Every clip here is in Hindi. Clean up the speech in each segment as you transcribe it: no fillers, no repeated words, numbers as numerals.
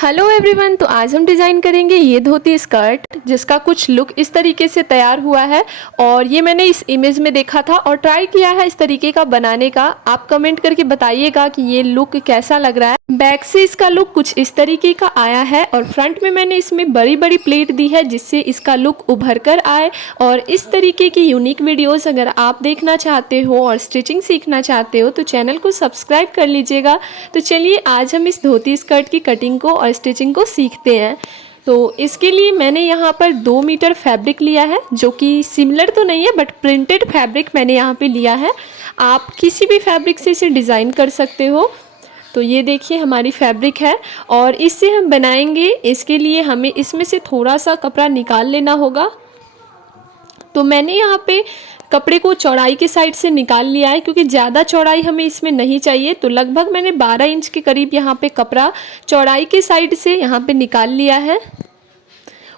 Hello everyone. तो आज हम डिज़ाइन करेंगे ये धोती स्कर्ट जिसका कुछ लुक इस तरीके से तैयार हुआ है। और ये मैंने इस इमेज में देखा था और ट्राई किया है इस तरीके का बनाने का। आप कमेंट करके बताइएगा कि ये लुक कैसा लग रहा है। बैक से इसका लुक कुछ इस तरीके का आया है और फ्रंट में मैंने इसमें बड़ी बड़ी प्लेट दी है जिससे इसका लुक उभर कर आए। और इस तरीके की यूनिक वीडियोस अगर आप देखना चाहते हो और स्टिचिंग सीखना चाहते हो तो चैनल को सब्सक्राइब कर लीजिएगा। तो चलिए आज हम इस धोती स्कर्ट की कटिंग को और स्टिचिंग को सीखते हैं। तो इसके लिए मैंने यहाँ पर 2 मीटर फैब्रिक लिया है जो कि सिमिलर तो नहीं है बट प्रिंटेड फैब्रिक मैंने यहाँ पे लिया है। आप किसी भी फैब्रिक से इसे डिज़ाइन कर सकते हो। तो ये देखिए हमारी फैब्रिक है और इससे हम बनाएंगे। इसके लिए हमें इसमें से थोड़ा सा कपड़ा निकाल लेना होगा। तो मैंने यहाँ पे कपड़े को चौड़ाई के साइड से निकाल लिया है क्योंकि ज़्यादा चौड़ाई हमें इसमें नहीं चाहिए। तो लगभग मैंने 12 इंच के करीब यहाँ पे कपड़ा चौड़ाई के साइड से यहाँ पे निकाल लिया है।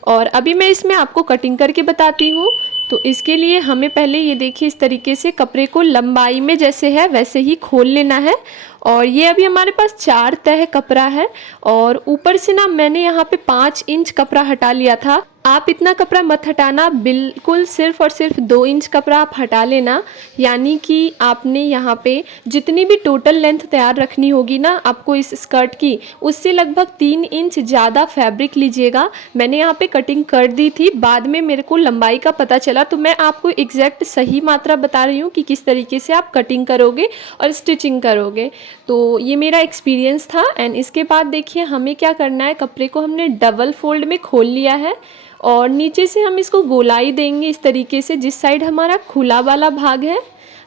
और अभी मैं इसमें आपको कटिंग करके बताती हूँ। तो इसके लिए हमें पहले ये देखिए इस तरीके से कपड़े को लंबाई में जैसे है वैसे ही खोल लेना है। और ये अभी हमारे पास 4 तह कपड़ा है और ऊपर से ना मैंने यहाँ पे 5 इंच कपड़ा हटा लिया था। आप इतना कपड़ा मत हटाना, बिल्कुल सिर्फ और सिर्फ 2 इंच कपड़ा आप हटा लेना। यानी कि आपने यहाँ पे जितनी भी टोटल लेंथ तैयार रखनी होगी ना आपको इस स्कर्ट की, उससे लगभग 3 इंच ज़्यादा फैब्रिक लीजिएगा। मैंने यहाँ पे कटिंग कर दी थी, बाद में मेरे को लंबाई का पता चला तो मैं आपको एग्जैक्ट सही मात्रा बता रही हूँ कि किस तरीके से आप कटिंग करोगे और स्टिचिंग करोगे। तो ये मेरा एक्सपीरियंस था। एंड इसके बाद देखिए हमें क्या करना है, कपड़े को हमने डबल फोल्ड में खोल लिया है और नीचे से हम इसको गोलाई देंगे इस तरीके से। जिस साइड हमारा खुला वाला भाग है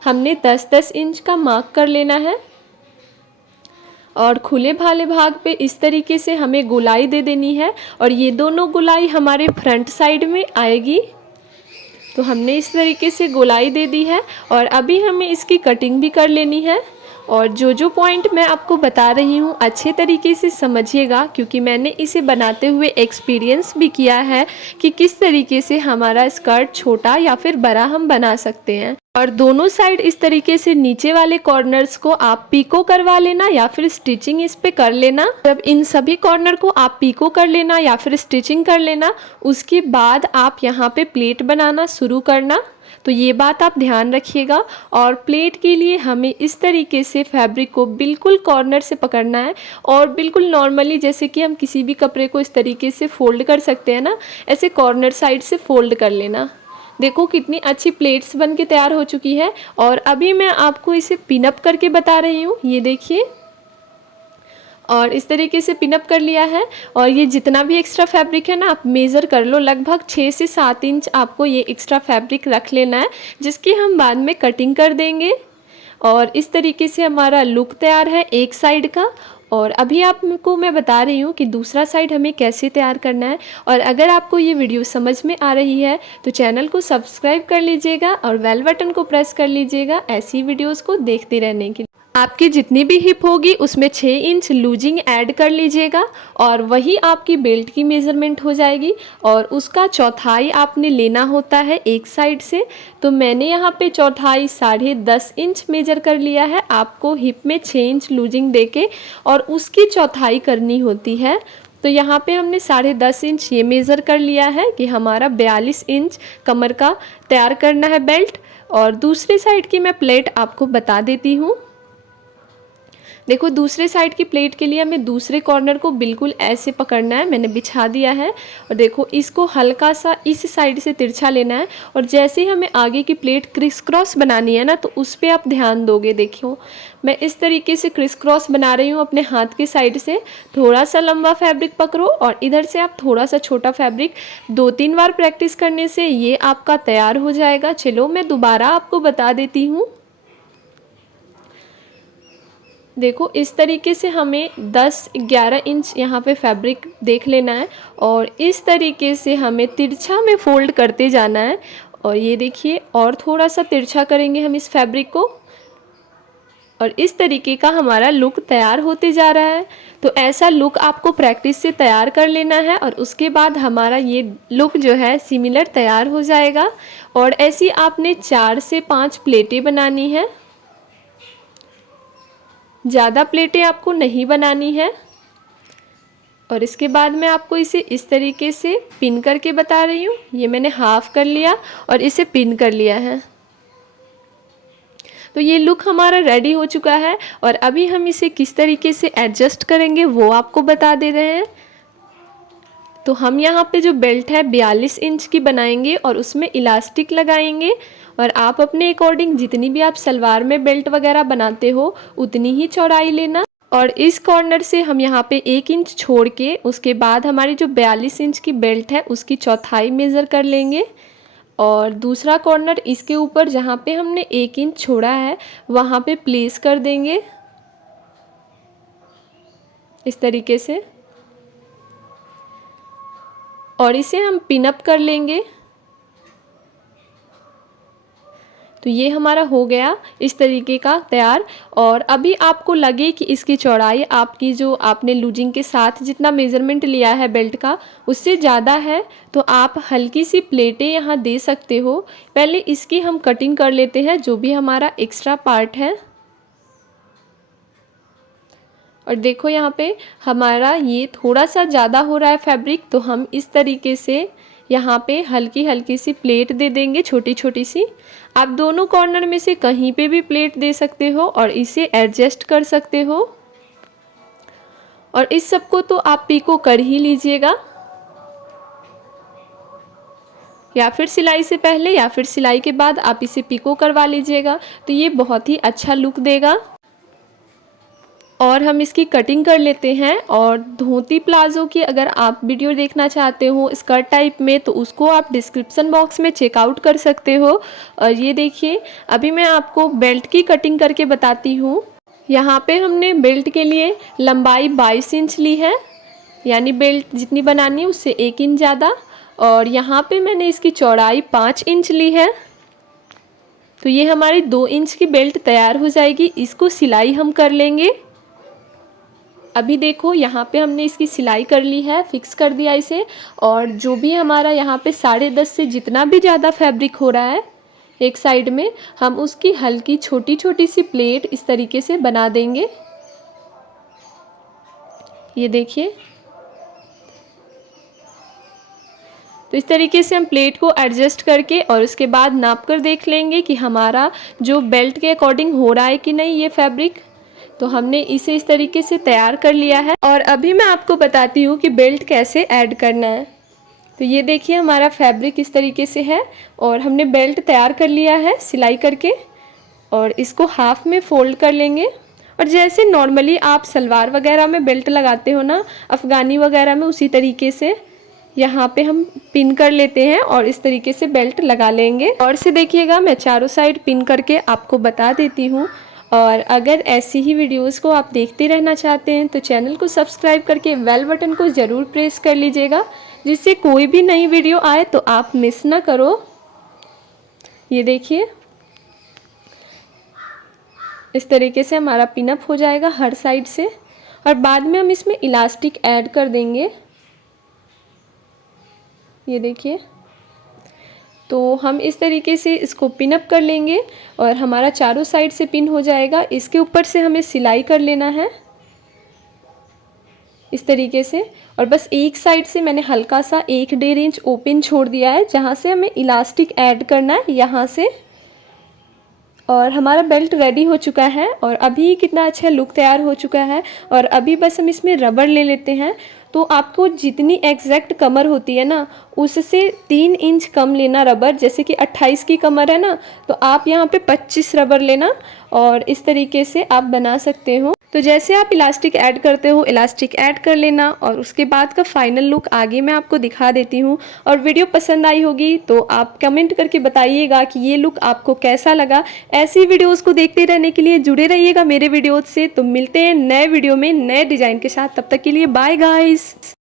हमने 10-10 इंच का मार्क कर लेना है और खुले वाले भाग पे इस तरीके से हमें गोलाई दे देनी है। और ये दोनों गोलाई हमारे फ्रंट साइड में आएगी। तो हमने इस तरीके से गोलाई दे दी है और अभी हमें इसकी कटिंग भी कर लेनी है। और जो जो पॉइंट मैं आपको बता रही हूँ अच्छे तरीके से समझिएगा क्योंकि मैंने इसे बनाते हुए एक्सपीरियंस भी किया है कि किस तरीके से हमारा स्कर्ट छोटा या फिर बड़ा हम बना सकते हैं। और दोनों साइड इस तरीके से नीचे वाले कॉर्नर्स को आप पीको करवा लेना या फिर स्टिचिंग इस पे कर लेना। जब इन सभी कॉर्नर को आप पीको कर लेना या फिर स्टिचिंग कर लेना उसके बाद आप यहाँ पे प्लेट बनाना शुरू करना। तो ये बात आप ध्यान रखिएगा। और प्लेट के लिए हमें इस तरीके से फैब्रिक को बिल्कुल कॉर्नर से पकड़ना है और बिल्कुल नॉर्मली जैसे कि हम किसी भी कपड़े को इस तरीके से फोल्ड कर सकते हैं ना, ऐसे कॉर्नर साइड से फोल्ड कर लेना। देखो कितनी अच्छी प्लेट्स बन के तैयार हो चुकी है। और अभी मैं आपको इसे पिनअप करके बता रही हूँ, ये देखिए। और इस तरीके से पिनअप कर लिया है। और ये जितना भी एक्स्ट्रा फैब्रिक है ना आप मेज़र कर लो, लगभग 6 से 7 इंच आपको ये एक्स्ट्रा फैब्रिक रख लेना है जिसकी हम बाद में कटिंग कर देंगे। और इस तरीके से हमारा लुक तैयार है एक साइड का। और अभी आपको मैं बता रही हूँ कि दूसरा साइड हमें कैसे तैयार करना है। और अगर आपको ये वीडियो समझ में आ रही है तो चैनल को सब्सक्राइब कर लीजिएगा और बेल बटन को प्रेस कर लीजिएगा ऐसी वीडियोस को देखते रहने के लिए। आपकी जितनी भी हिप होगी उसमें 6 इंच लूजिंग ऐड कर लीजिएगा और वही आपकी बेल्ट की मेज़रमेंट हो जाएगी। और उसका चौथाई आपने लेना होता है एक साइड से। तो मैंने यहाँ पे चौथाई 10.5 इंच मेजर कर लिया है। आपको हिप में 6 इंच लूजिंग देके और उसकी चौथाई करनी होती है। तो यहाँ पे हमने 10.5 इंच ये मेज़र कर लिया है कि हमारा 42 इंच कमर का तैयार करना है बेल्ट। और दूसरी साइड की मैं प्लेट आपको बता देती हूँ। देखो दूसरे साइड की प्लेट के लिए हमें दूसरे कॉर्नर को बिल्कुल ऐसे पकड़ना है, मैंने बिछा दिया है। और देखो इसको हल्का सा इस साइड से तिरछा लेना है। और जैसे ही हमें आगे की प्लेट क्रिस क्रॉस बनानी है ना तो उस पर आप ध्यान दोगे। देखियो मैं इस तरीके से क्रिस क्रॉस बना रही हूँ अपने हाथ के साइड से। थोड़ा सा लंबा फैब्रिक पकड़ो और इधर से आप थोड़ा सा छोटा फैब्रिक। 2-3 बार प्रैक्टिस करने से ये आपका तैयार हो जाएगा। चलो मैं दोबारा आपको बता देती हूँ। देखो इस तरीके से हमें 10-11 इंच यहाँ पे फैब्रिक देख लेना है और इस तरीके से हमें तिरछा में फोल्ड करते जाना है। और ये देखिए और थोड़ा सा तिरछा करेंगे हम इस फैब्रिक को और इस तरीके का हमारा लुक तैयार होते जा रहा है। तो ऐसा लुक आपको प्रैक्टिस से तैयार कर लेना है और उसके बाद हमारा ये लुक जो है सिमिलर तैयार हो जाएगा। और ऐसी आपने 4 से 5 प्लेटें बनानी है, ज़्यादा प्लेटें आपको नहीं बनानी है। और इसके बाद मैं आपको इसे इस तरीके से पिन करके बता रही हूँ। ये मैंने हाफ कर लिया और इसे पिन कर लिया है। तो ये लुक हमारा रेडी हो चुका है और अभी हम इसे किस तरीके से एडजस्ट करेंगे वो आपको बता दे रहे हैं। तो हम यहाँ पे जो बेल्ट है 42 इंच की बनाएंगे और उसमें इलास्टिक लगाएंगे और आप अपने अकॉर्डिंग जितनी भी आप सलवार में बेल्ट वगैरह बनाते हो उतनी ही चौड़ाई लेना। और इस कॉर्नर से हम यहाँ पे 1 इंच छोड़ के उसके बाद हमारी जो 42 इंच की बेल्ट है उसकी चौथाई मेज़र कर लेंगे और दूसरा कॉर्नर इसके ऊपर जहाँ पे हमने 1 इंच छोड़ा है वहाँ पे प्लेस कर देंगे इस तरीके से और इसे हम पिन अप कर लेंगे। तो ये हमारा हो गया इस तरीके का तैयार। और अभी आपको लगे कि इसकी चौड़ाई आपकी जो आपने लूजिंग के साथ जितना मेज़रमेंट लिया है बेल्ट का उससे ज़्यादा है तो आप हल्की सी प्लेटें यहाँ दे सकते हो। पहले इसकी हम कटिंग कर लेते हैं जो भी हमारा एक्स्ट्रा पार्ट है। और देखो यहाँ पे हमारा ये थोड़ा सा ज़्यादा हो रहा है फैब्रिक, तो हम इस तरीके से यहाँ पे हल्की हल्की सी प्लेट दे देंगे, छोटी छोटी सी। आप दोनों कॉर्नर में से कहीं पे भी प्लेट दे सकते हो और इसे एडजस्ट कर सकते हो। और इस सब को तो आप पिको कर ही लीजिएगा, या फिर सिलाई से पहले या फिर सिलाई के बाद आप इसे पिको करवा लीजिएगा, तो ये बहुत ही अच्छा लुक देगा। और हम इसकी कटिंग कर लेते हैं। और धोती प्लाज़ो की अगर आप वीडियो देखना चाहते हो स्कर्ट टाइप में तो उसको आप डिस्क्रिप्शन बॉक्स में चेकआउट कर सकते हो। और ये देखिए अभी मैं आपको बेल्ट की कटिंग करके बताती हूँ। यहाँ पे हमने बेल्ट के लिए लंबाई 22 इंच ली है, यानी बेल्ट जितनी बनानी है उससे 1 इंच ज़्यादा। और यहाँ पे मैंने इसकी चौड़ाई 5 इंच ली है। तो ये हमारी 2 इंच की बेल्ट तैयार हो जाएगी। इसको सिलाई हम कर लेंगे। अभी देखो यहाँ पे हमने इसकी सिलाई कर ली है, फिक्स कर दिया इसे। और जो भी हमारा यहाँ पे 10.5 से जितना भी ज़्यादा फैब्रिक हो रहा है एक साइड में, हम उसकी हल्की छोटी छोटी सी प्लेट इस तरीके से बना देंगे। ये देखिए, तो इस तरीके से हम प्लेट को एडजस्ट करके और उसके बाद नाप कर देख लेंगे कि हमारा जो बेल्ट के अकॉर्डिंग हो रहा है कि नहीं ये फैब्रिक। तो हमने इसे इस तरीके से तैयार कर लिया है। और अभी मैं आपको बताती हूँ कि बेल्ट कैसे ऐड करना है। तो ये देखिए हमारा फैब्रिक इस तरीके से है और हमने बेल्ट तैयार कर लिया है सिलाई करके। और इसको हाफ में फोल्ड कर लेंगे और जैसे नॉर्मली आप सलवार वगैरह में बेल्ट लगाते हो ना, अफ़गानी वगैरह में, उसी तरीके से यहाँ पे हम पिन कर लेते हैं और इस तरीके से बेल्ट लगा लेंगे। और से देखिएगा मैं चारों साइड पिन करके आपको बता देती हूँ। और अगर ऐसी ही वीडियोस को आप देखते रहना चाहते हैं तो चैनल को सब्सक्राइब करके बेल बटन को ज़रूर प्रेस कर लीजिएगा, जिससे कोई भी नई वीडियो आए तो आप मिस ना करो। ये देखिए इस तरीके से हमारा पिनअप हो जाएगा हर साइड से। और बाद में हम इसमें इलास्टिक ऐड कर देंगे। ये देखिए, तो हम इस तरीके से इसको पिन अप कर लेंगे और हमारा चारों साइड से पिन हो जाएगा। इसके ऊपर से हमें सिलाई कर लेना है इस तरीके से। और बस एक साइड से मैंने हल्का सा 1.5 इंच ओपन छोड़ दिया है जहाँ से हमें इलास्टिक ऐड करना है, यहाँ से। और हमारा बेल्ट रेडी हो चुका है और अभी कितना अच्छा लुक तैयार हो चुका है। और अभी बस हम इसमें रबर ले लेते हैं। तो आपको जितनी एग्जैक्ट कमर होती है ना उससे 3 इंच कम लेना रबर। जैसे कि 28 की कमर है ना, तो आप यहाँ पे 25 रबर लेना और इस तरीके से आप बना सकते हो। तो जैसे आप इलास्टिक ऐड करते हो इलास्टिक ऐड कर लेना और उसके बाद का फाइनल लुक आगे मैं आपको दिखा देती हूँ। और वीडियो पसंद आई होगी तो आप कमेंट करके बताइएगा कि ये लुक आपको कैसा लगा। ऐसी वीडियोस को देखते रहने के लिए जुड़े रहिएगा मेरे वीडियोस से। तो मिलते हैं नए वीडियो में नए डिज़ाइन के साथ, तब तक के लिए बाय गाइस।